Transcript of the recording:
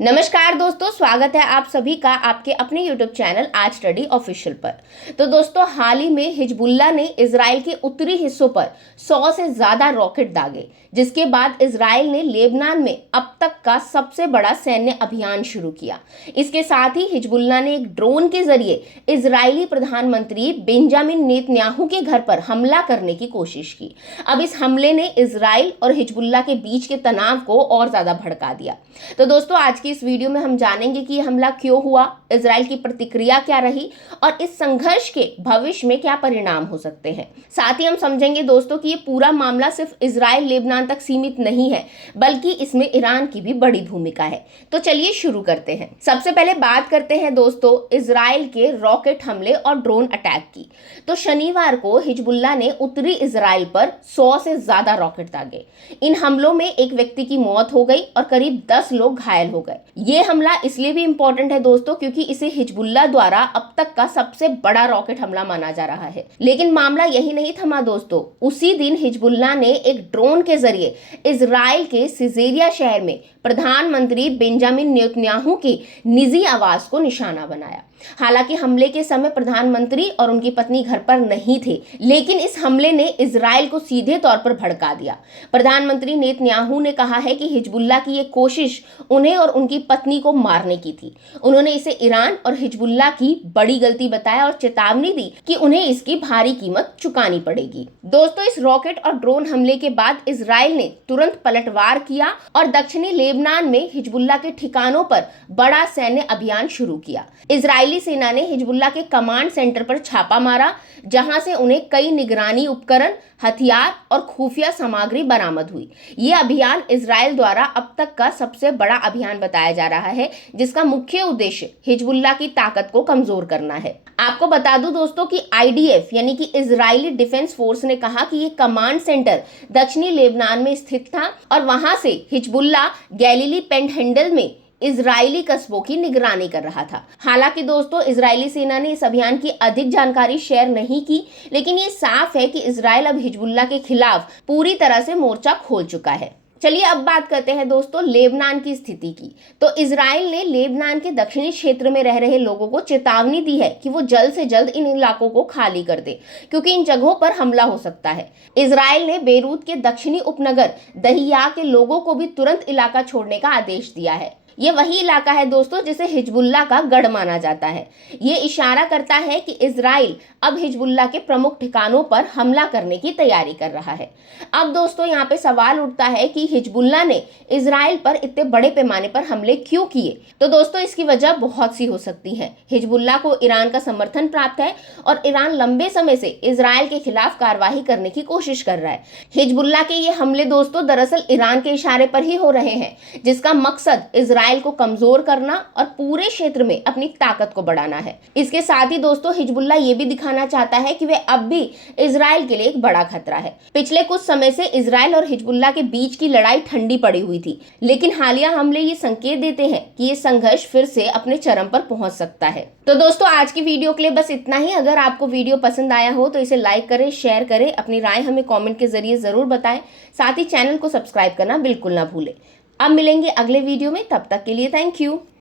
नमस्कार दोस्तों, स्वागत है आप सभी का आपके अपने YouTube चैनल आज स्टडी ऑफिशियल पर। तो दोस्तों, हाल ही में हिजबुल्लाह ने इजराइल के उत्तरी हिस्सों पर 100 से ज़्यादा रॉकेट दागे, जिसके बाद इजराइल ने लेबनान में अब तक का सबसे बड़ा सैन्य अभियान शुरू किया। इसके साथ ही हिजबुल्लाह ने एक ड्रोन के जरिए इजरायली प्रधानमंत्री बेंजामिन नेतन्याहू के घर पर हमला करने की कोशिश की। अब इस हमले ने इजराइल और हिजबुल्लाह के बीच के तनाव को और ज़्यादा भड़का दिया। तो दोस्तों, आज की इस वीडियो में हम जानेंगे कि यह हमला क्यों हुआ, इजराइल की प्रतिक्रिया क्या रही और इस संघर्ष के भविष्य में क्या परिणाम हो सकते हैं। साथ ही हम समझेंगे दोस्तों कि ये पूरा मामला सिर्फ इजराइल लेबनान तक सीमित नहीं है, बल्कि इसमें ईरान की भी बड़ी भूमिका है। तो चलिए शुरू करते हैं। सबसे पहले बात करते हैं दोस्तों इजराइल के रॉकेट हमले और ड्रोन अटैक की। तो शनिवार को हिजबुल्लाह ने उत्तरी इजराइल पर 100 से ज्यादा रॉकेट दागे। इन हमलों में एक व्यक्ति की मौत हो गई और करीब 10 लोग घायल हो गए। ये हमला इसलिए भी इंपॉर्टेंट है दोस्तों क्योंकि इसे हिजबुल्लाह द्वारा अब तक का सबसे बड़ा रॉकेट हमला माना जा रहा है। लेकिन मामला यही नहीं थमा दोस्तों, उसी दिन हिजबुल्लाह ने एक ड्रोन के जरिए इजराइल के सिजेरिया शहर में प्रधानमंत्री बेंजामिन नेतन्याहू की निजी आवास को निशाना बनाया। हालांकि हमले के समय प्रधानमंत्री और उनकी पत्नी घर पर नहीं थे, लेकिन इस हमले ने इजराइल को सीधे तौर पर भड़का दिया। प्रधानमंत्री नेतन्याहू ने कहा है कि हिजबुल्लाह की ये कोशिश उन्हें और उनकी पत्नी को मारने की थी। उन्होंने इसे ईरान और हिजबुल्लाह की बड़ी गलती बताया और चेतावनी दी कि उन्हें इसकी भारी कीमत चुकानी पड़ेगी। दोस्तों, इस रॉकेट और ड्रोन हमले के बाद इजराइल ने तुरंत पलटवार किया और दक्षिणी लेबनान में हिजबुल्लाह के ठिकानों पर बड़ा सैन्य अभियान शुरू किया। इजरायली सेना ने हिजबुल्लाह के कमांड सेंटर पर छापा मारा, जहां से उन्हें कई निगरानी उपकरण, हथियार और खुफिया सामग्री बरामद हुई। ये अभियान इजराइल द्वारा अब तक का सबसे बड़ा अभियान बताया जा रहा है, जिसका मुख्य उद्देश्य हिजबुल्लाह की ताकत को कमजोर करना है। आपको बता दूं दोस्तों कि आईडीएफ यानी कि इजरायली डिफेंस फोर्स ने कहा कि ये कमांड सेंटर दक्षिणी लेबनान में स्थित था और वहां से हिजबुल्लाह गैलीली पेंटहेंडल में इजरायली कस्बों की निगरानी कर रहा था। हालांकि दोस्तों, इजरायली सेना ने इस अभियान की अधिक जानकारी शेयर नहीं की, लेकिन ये साफ है कि इजराइल अब हिजबुल्लाह के खिलाफ पूरी तरह से मोर्चा खोल चुका है। चलिए अब बात करते हैं दोस्तों लेबनान की स्थिति की। तो इजराइल ने लेबनान के दक्षिणी क्षेत्र में रह रहे लोगों को चेतावनी दी है कि वो जल्द से जल्द इन इलाकों को खाली कर दे, क्योंकि इन जगहों पर हमला हो सकता है। इजराइल ने बेरूत के दक्षिणी उपनगर दहिया के लोगों को भी तुरंत इलाका छोड़ने का आदेश दिया है। ये वही इलाका है दोस्तों जिसे हिजबुल्लाह का गढ़ माना जाता है। ये इशारा करता है कि इजराइल अब हिजबुल्लाह के प्रमुख ठिकानों पर हमला करने की तैयारी कर रहा है। अब दोस्तों, यहाँ पे सवाल उठता है कि हिजबुल्लाह ने इजराइल पर इतने बड़े पैमाने पर हमले क्यों किए। तो दोस्तों, इसकी वजह बहुत सी हो सकती है। हिजबुल्लाह को ईरान का समर्थन प्राप्त है और ईरान लंबे समय से इजराइल के खिलाफ कार्रवाई करने की कोशिश कर रहा है। हिजबुल्लाह के ये हमले दोस्तों दरअसल ईरान के इशारे पर ही हो रहे हैं, जिसका मकसद इजराइल को कमजोर करना और पूरे क्षेत्र में अपनी ताकत को बढ़ाना है। इसके साथ ही दोस्तों, हिजबुल्लाह ये भी दिखाना चाहता है कि वे अब भी इजराइल के लिए एक बड़ा खतरा है। पिछले कुछ समय से इजराइल और हिजबुल्लाह के बीच की लड़ाई ठंडी पड़ी हुई थी, लेकिन हालिया हमले ये संकेत देते हैं कि ये संघर्ष फिर से अपने चरम पर पहुंच सकता है। तो दोस्तों, आज की वीडियो के लिए बस इतना ही। अगर आपको वीडियो पसंद आया हो तो इसे लाइक करें, शेयर करें, अपनी राय हमें कमेंट के जरिए जरूर बताएं। साथ ही चैनल को सब्सक्राइब करना बिल्कुल ना भूलें। अब मिलेंगे अगले वीडियो में, तब तक के लिए थैंक यू।